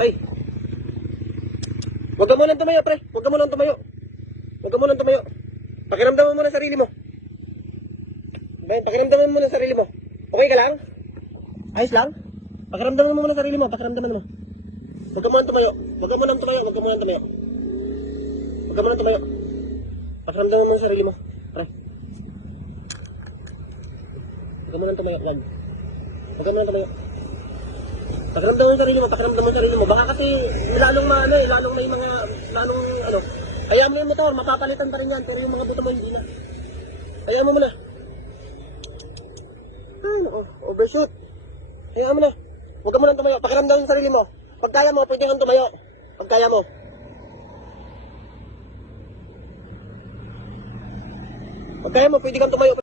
Ay. Huwag ka munang tumayo, pre. Huwag ka munang tumayo. Huwag ka munang tumayo. Pakiramdaman mo na sarili mo. Pakiramdaman mo na sarili mo. Okay ka lang? Ayos lang? Pakiramdaman mo na sarili mo. Pakiramdaman mo. Huwag ka munang tumayo. Huwag ka munang tumayo. Huwag ka munang tumayo. Huwag ka munang tumayo. Pakiramdaman mo na sarili mo. Pre. Huwag ka munang tumayo. Yan. Huwag ka munang tumayo. Pakiramdaman mo na sarili mo. Pakiramdaman mo na sarili mo. Baka kasi lalong lalong may mga, lalong ano. Hayaan mo yung motor. Mapapalitan pa rin yan. Pero yung mga buto mo hindi na. Hayaan mo muna. Overshoot. Hayaan mo na. Huwag ka munang tumayo. Pakiramdaman mo sa sarili mo. Pag kaya mo, pwede kang tumayo. Pag kaya mo. Pag kaya mo, pwede kang tumayo.